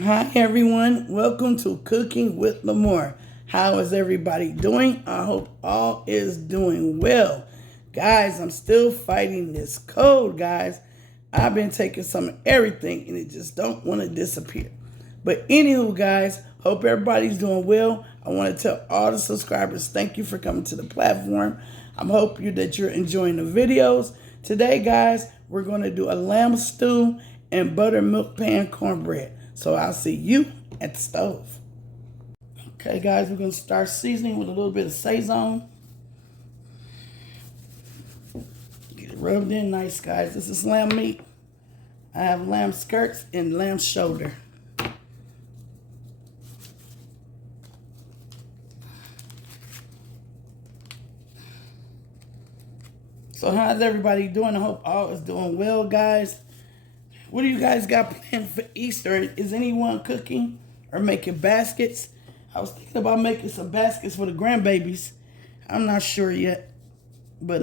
Hi everyone, welcome to Cooking with Lamar. How is everybody doing? I hope all is doing well. Guys, I'm still fighting this cold, guys. I've been taking some of everything and it just don't want to disappear. But anywho, guys, hope everybody's doing well. I want to tell all the subscribers thank you for coming to the platform. I'm hoping that you're enjoying the videos. Today, guys, we're going to do a lamb stew and buttermilk pan cornbread. So I'll see you at the stove. Okay, guys, we're going to start seasoning with a little bit of Sazon. Get it rubbed in nice, guys. This is lamb meat. I have lamb skirts and lamb shoulder. So how's everybody doing? I hope all is doing well, guys. What do you guys got planned for Easter? Is anyone cooking or making baskets? I was thinking about making some baskets for the grandbabies. I'm not sure yet. But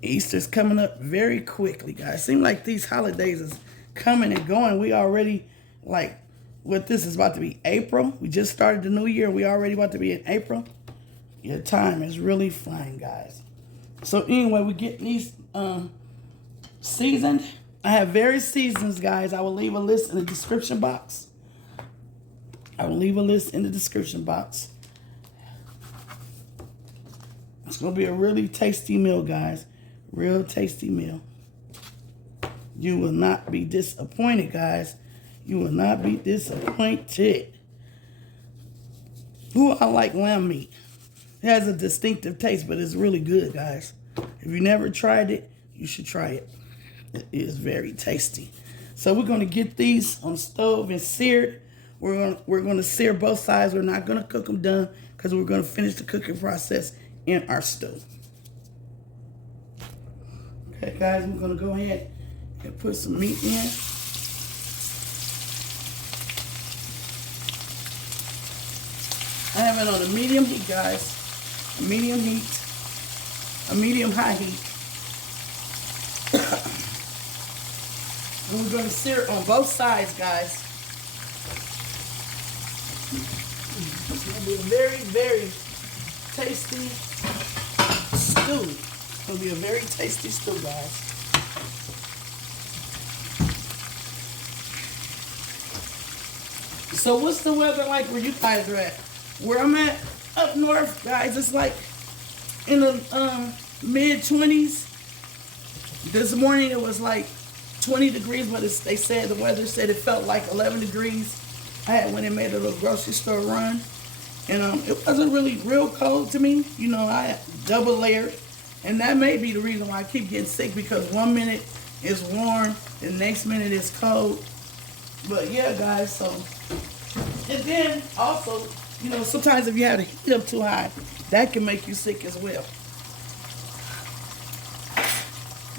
Easter's coming up very quickly, guys. Seems like these holidays is coming and going. We already, like, what this is about to be April. We just started the new year. We already about to be in April. Your time is really flying, guys. So anyway, we get these seasoned. I have various seasons, guys. I will leave a list in the description box. It's going to be a really tasty meal, guys. Real tasty meal. You will not be disappointed, guys. You will not be disappointed. Ooh, I like lamb meat. It has a distinctive taste, but it's really good, guys. If you never tried it, you should try it. It is very tasty. So we're going to get these on the stove and seared. We're going to sear both sides. We're not going to cook them done because we're going to finish the cooking process in our stove. Okay, guys, we're going to go ahead and put some meat in. I have it on a medium heat, guys. A medium heat. A medium high heat. And we're going to sear it on both sides, guys. It's going to be a very, very tasty stew. It's going to be a very tasty stew, guys. So what's the weather like where you guys are at? Where I'm at, up north, guys, it's like in the mid-20s. This morning it was like 20 degrees, but they said, the weather said it felt like 11 degrees. I had went and made a little grocery store run, and it wasn't really real cold to me. You know, I double layered, and that may be the reason why I keep getting sick, because 1 minute is warm, the next minute is cold. But yeah, guys, so, and then also, you know, sometimes if you have the heat up too high, that can make you sick as well.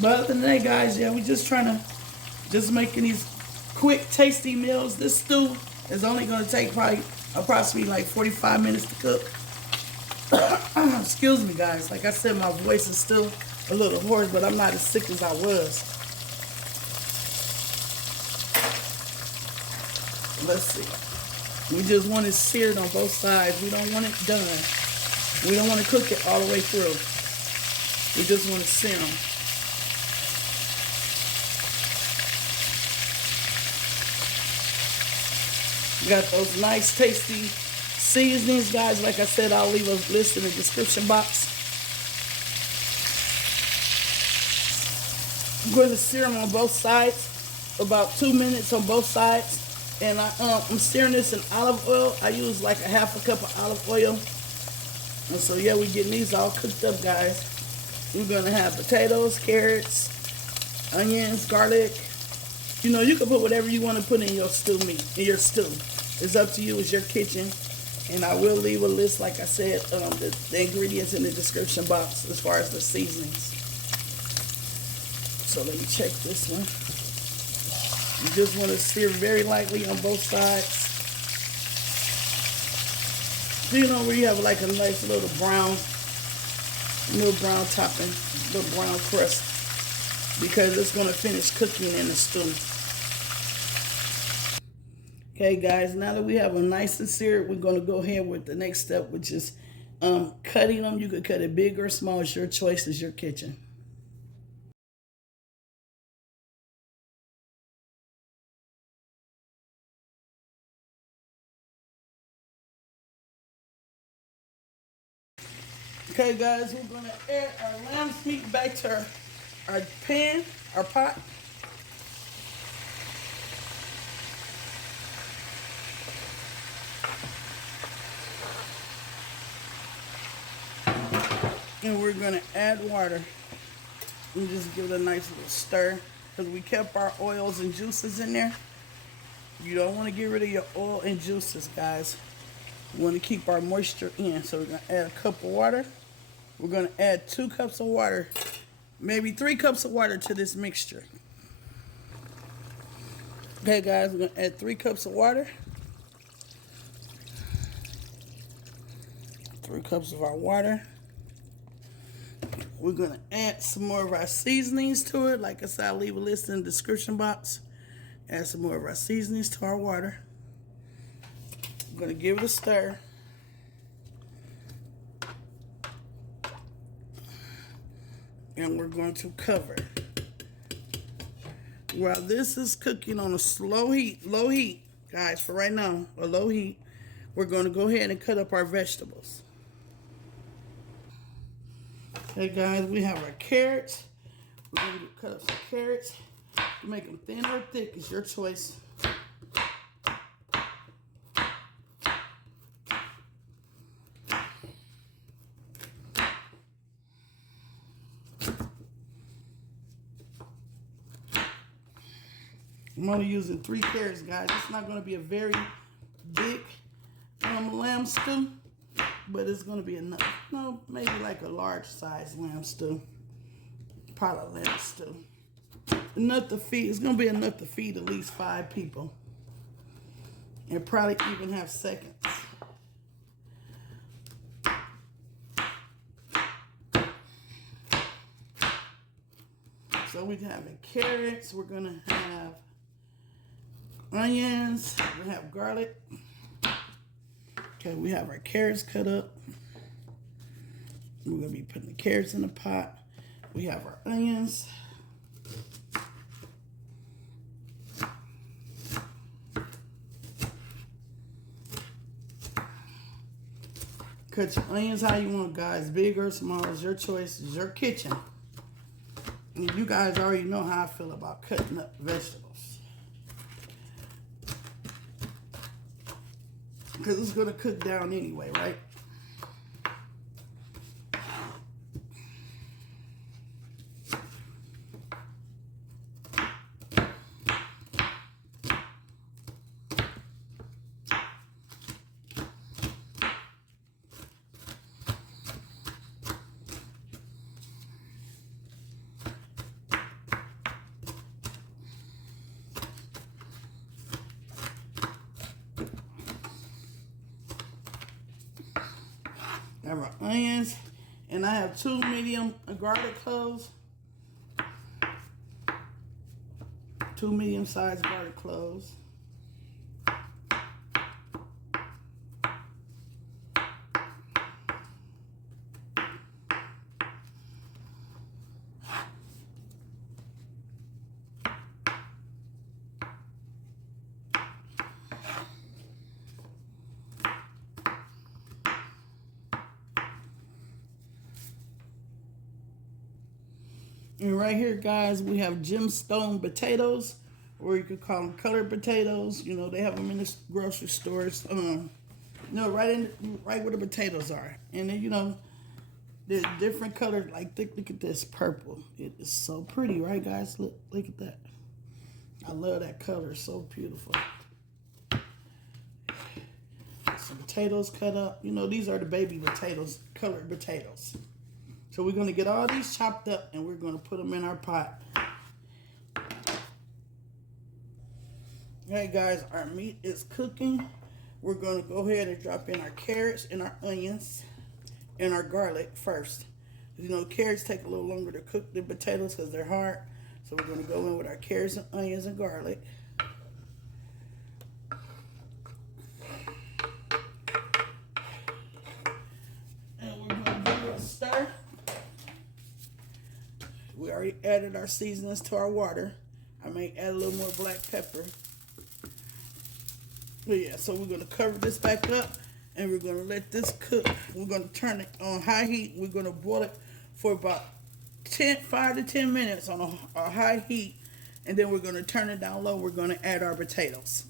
But other than that, guys, yeah, we just trying to making these quick, tasty meals. This stew is only going to take probably approximately like 45 minutes to cook. Excuse me, guys. Like I said, my voice is still a little hoarse, but I'm not as sick as I was. Let's see. We just want it seared on both sides. We don't want it done. We don't want to cook it all the way through. We just want to sear them. We got those nice, tasty seasonings, guys. Like I said, I'll leave a list in the description box. I'm going to sear them on both sides, about 2 minutes on both sides. And I'm searing this in olive oil. I use like a half a cup of olive oil. And so yeah, we're getting these all cooked up, guys. We're gonna have potatoes, carrots, onions, garlic. You know, you can put whatever you want to put in your stew It's up to you, it's your kitchen. And I will leave a list, like I said, the ingredients in the description box as far as the seasonings. So let me check this one. You just want to sear very lightly on both sides. So you know where you have like a nice little brown topping, little brown crust, because it's going to finish cooking in the stew. Okay, guys, now that we have them nice and seared, we're going to go ahead with the next step, which is cutting them. You could cut it big or small. It's your choice. It's your kitchen. Okay, guys, we're going to add our lamb's meat back to our pan, our pot. And we're going to add water and just give it a nice little stir because we kept our oils and juices in there. You don't want to get rid of your oil and juices, guys. We want to keep our moisture in. So we're going to add a cup of water. We're going to add 2 cups of water, maybe 3 cups of water to this mixture. Okay, guys, we're going to add 3 cups of water. 3 cups of our water. We're going to add some more of our seasonings to it. Like I said, I'll leave a list in the description box. Add some more of our seasonings to our water. I'm going to give it a stir. And we're going to cover. While this is cooking on a low heat, guys, for right now, a low heat, we're going to go ahead and cut up our vegetables. Okay, guys, we have our carrots. We're going to cut up some carrots. You make them thin or thick, it's your choice. I'm only using 3 carrots, guys. It's not going to be a very big lamb stew, but it's going to be enough. No, maybe like a large size lamb stew. Pot of lamb stew. Enough to feed. It's going to be enough to feed at least 5 people. And probably even have seconds. So we're having carrots. We're going to have onions. We're going to have garlic. Okay, we have our carrots cut up. We're going to be putting the carrots in the pot. We have our onions. Cut your onions how you want, guys. Big or small is your choice. It's your kitchen. And you guys already know how I feel about cutting up vegetables. Because it's going to cook down anyway, right? I have our onions, and I have 2 medium garlic cloves. 2 medium-sized garlic cloves. And right here, guys, we have gemstone potatoes, or you could call them colored potatoes. You know, they have them in the grocery stores. You know, right where the potatoes are. And then, you know, they're different colors. Like, look at this purple. It is so pretty, right, guys? Look at that. I love that color. It's so beautiful. Some potatoes cut up. You know, these are the baby potatoes, colored potatoes. So we're going to get all these chopped up and we're going to put them in our pot. Hey guys, our meat is cooking. We're going to go ahead and drop in our carrots and our onions and our garlic first. You know, carrots take a little longer to cook than potatoes because they're hard. So we're going to go in with our carrots and onions and garlic. already added our seasonings to our water. I may add a little more black pepper. But yeah, so we're going to cover this back up and we're going to let this cook. We're going to turn it on high heat. We're going to boil it for about 5 to 10 minutes on a high heat. And then we're going to turn it down low. We're going to add our potatoes.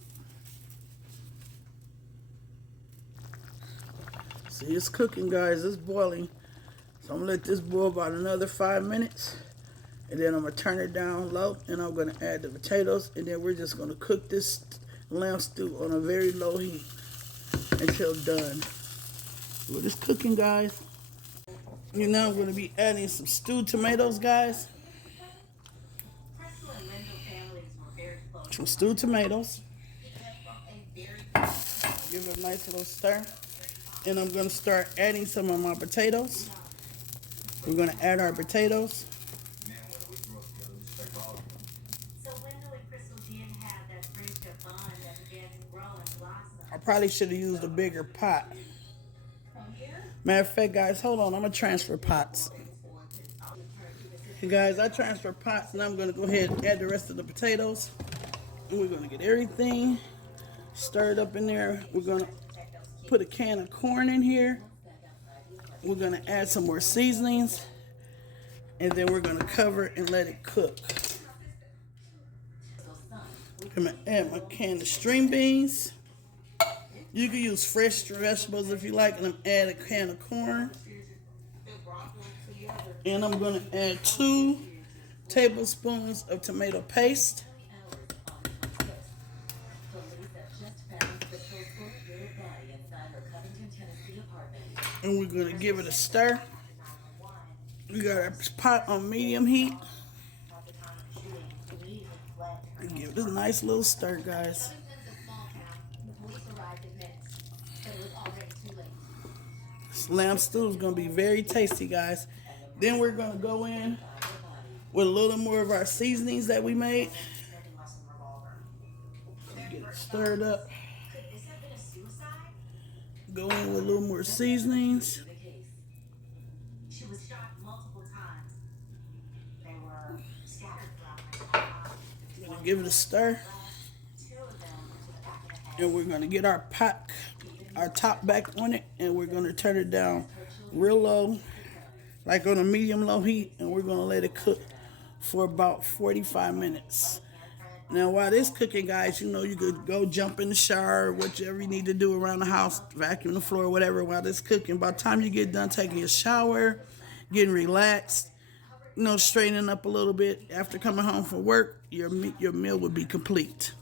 See, it's cooking, guys. It's boiling. So I'm going to let this boil about another 5 minutes. And then I'm going to turn it down low. And I'm going to add the potatoes. And then we're just going to cook this lamb stew on a very low heat until done. Well, it's cooking, guys. You know, I'm going to be adding some stewed tomatoes, guys. Some stewed tomatoes. Give it a nice little stir. And I'm going to start adding some of my potatoes. We're going to add our potatoes. I probably should have used a bigger pot. Matter of fact, guys, hold on. I'm going to transfer pots. Okay, guys, I transfer pots, and I'm going to go ahead and add the rest of the potatoes. And we're going to get everything stirred up in there. We're going to put a can of corn in here. We're going to add some more seasonings. And then we're going to cover and let it cook. I'm going to add my can of string beans. You can use fresh vegetables if you like. And I'm going to add a can of corn. And I'm going to add 2 tablespoons of tomato paste. And we're going to give it a stir. We got our pot on medium heat. And give it a nice little stir, guys. This lamb stew is going to be very tasty, guys. Then we're going to go in with a little more of our seasonings that we made. Get it stirred up. Go in with a little more seasonings. Gonna give it a stir. And we're gonna get our top back on it, and we're gonna turn it down real low, like on a medium low heat, and we're gonna let it cook for about 45 minutes. Now, while this cooking, guys, you know, you could go jump in the shower, whatever you need to do around the house, vacuum the floor, whatever, while this cooking. By the time you get done taking your shower, getting relaxed, you know, straightening up a little bit after coming home from work, your meal would be complete.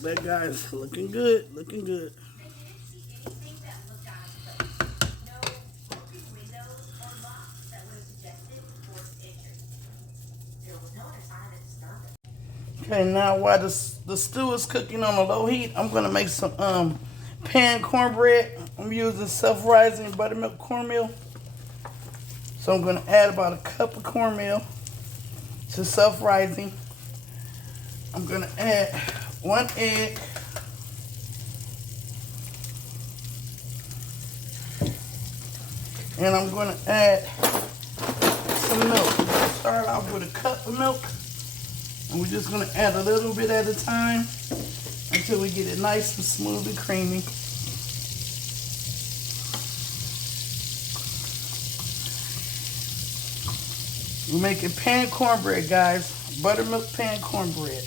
But guys, looking good, looking good. Okay, now while the stew is cooking on a low heat, I'm gonna make some pan cornbread. I'm using self-rising buttermilk cornmeal. So I'm gonna add about a cup of cornmeal to self-rising. I'm gonna add 1 egg. And I'm gonna add some milk. Start off with a cup of milk. And we're just going to add a little bit at a time until we get it nice and smooth and creamy. We're making pan cornbread, guys. Buttermilk pan cornbread.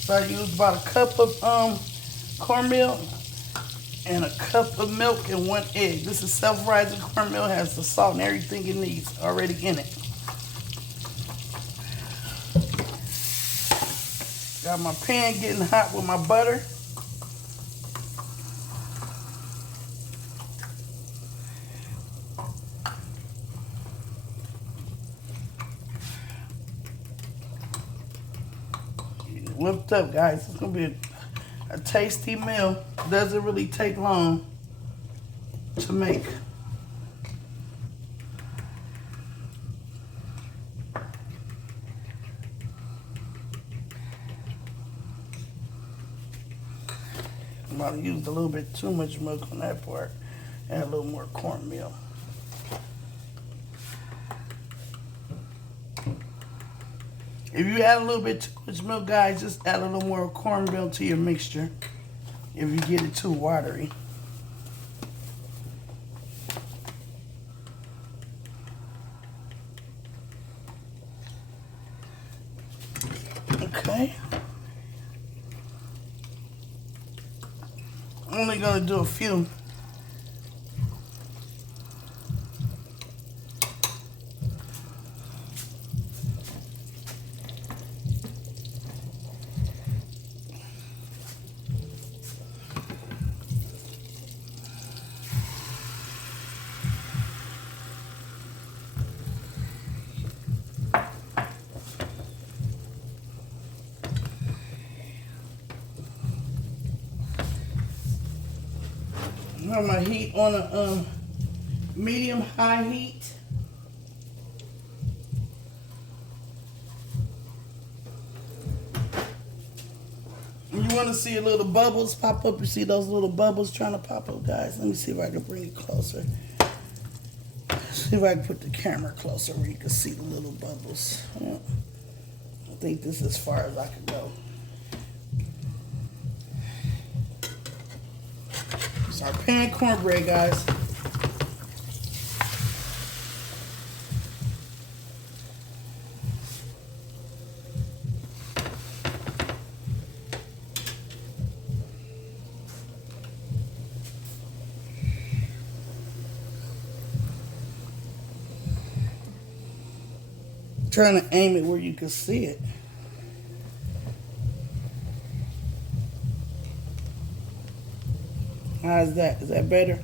So I used about a cup of cornmeal and a cup of milk and 1 egg. This is self-rising cornmeal. It has the salt and everything it needs already in it. Got my pan getting hot with my butter. Whipped up, guys. It's gonna be a tasty meal. Doesn't really take long to make. Probably used a little bit too much milk on that part. Add a little more cornmeal. If you add a little bit too much milk, guys, just add a little more cornmeal to your mixture if you get it too watery. Okay. I'm only gonna do a few. I have my heat on a medium-high heat. You want to see a little bubbles pop up. You see those little bubbles trying to pop up, guys? Let me see if I can bring it closer. See if I can put the camera closer where you can see the little bubbles. Yeah. I think this is as far as I can go. It's our pan cornbread, guys. Trying to aim it where you can see it. How's that? Is that better?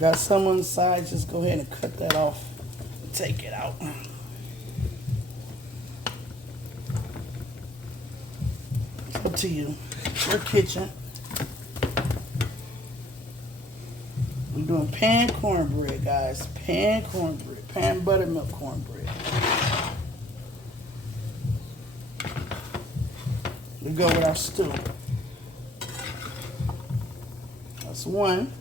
Got some on the side, just go ahead and cut that off. Take it out. It's up to you. Your kitchen. We're doing pan cornbread, guys. Pan cornbread. Pan buttermilk cornbread. We go with our stew. That's one.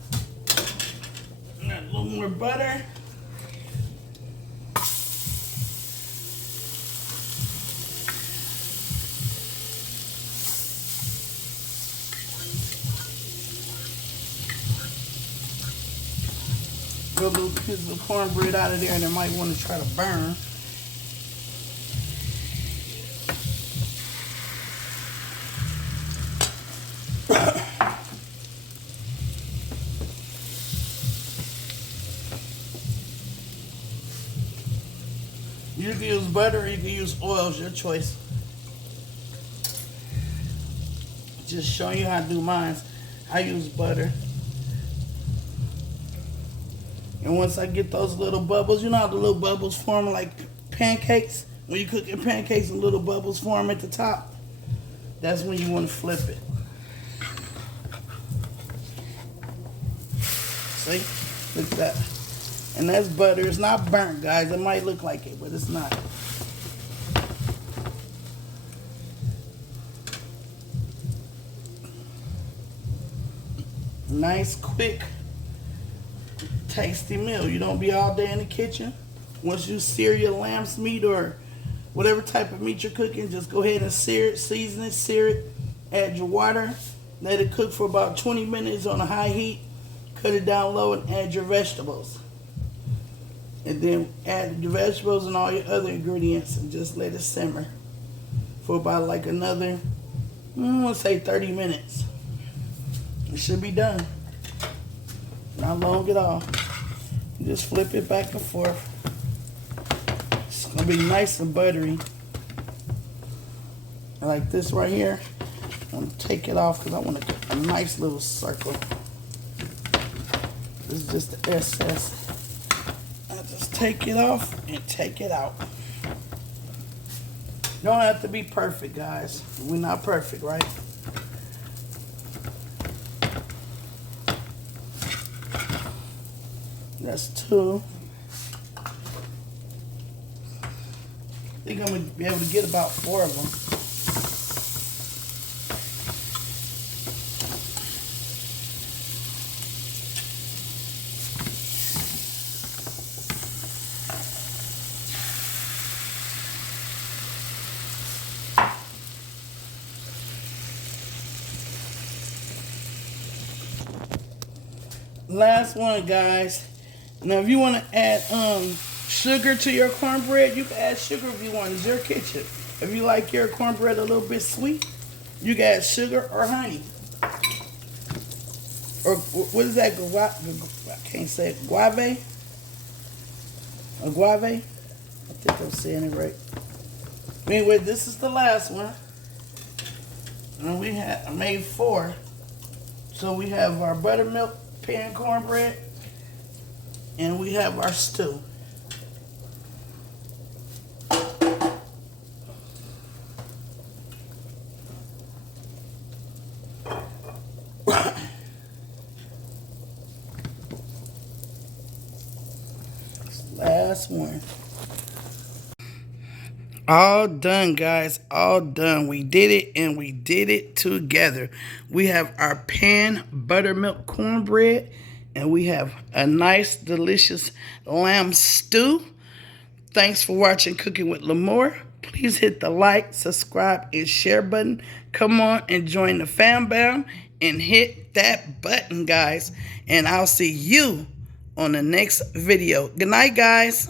Add a little more butter. Put a little piece of cornbread out of there, and it might want to try to burn. You can use butter or you can use oil, it's your choice. Just showing you how to do mine. I use butter. And once I get those little bubbles, you know how the little bubbles form like pancakes? When you cook your pancakes and little bubbles form at the top, that's when you want to flip it. See? Look at that. And that's butter. It's not burnt, guys. It might look like it, but it's not. Nice, quick, tasty meal. You don't be all day in the kitchen. Once you sear your lamb's meat or whatever type of meat you're cooking, just go ahead and sear it, season it, sear it, add your water, let it cook for about 20 minutes on a high heat, cut it down low, and add your vegetables. And then add your vegetables and all your other ingredients and just let it simmer for about like another, I want to say 30 minutes. It should be done. Not long at all. Just flip it back and forth. It's gonna be nice and buttery. Like this right here. I'm gonna take it off because I want to get a nice little circle. This is just the excess. I just take it off and take it out. Don't have to be perfect, guys. We're not perfect, right? That's two. I'm going to be able to get about 4 of them. Last one, guys. Now, if you want to add sugar to your cornbread, you can add sugar if you want. It's your kitchen. If you like your cornbread a little bit sweet, you can add sugar or honey. Or what is that? I can't say it. Guave? Guave? I think I'm saying it right. Anyway, this is the last one. And I made 4. So we have our buttermilk pan cornbread, and we have our stew. Last one. All done, guys. All done. We did it, and we did it together. We have our pan buttermilk cornbread, and we have a nice, delicious lamb stew. Thanks for watching Cooking with Lamore. Please hit the like, subscribe, and share button. Come on and join the fam bam and hit that button, guys. And I'll see you on the next video. Good night, guys.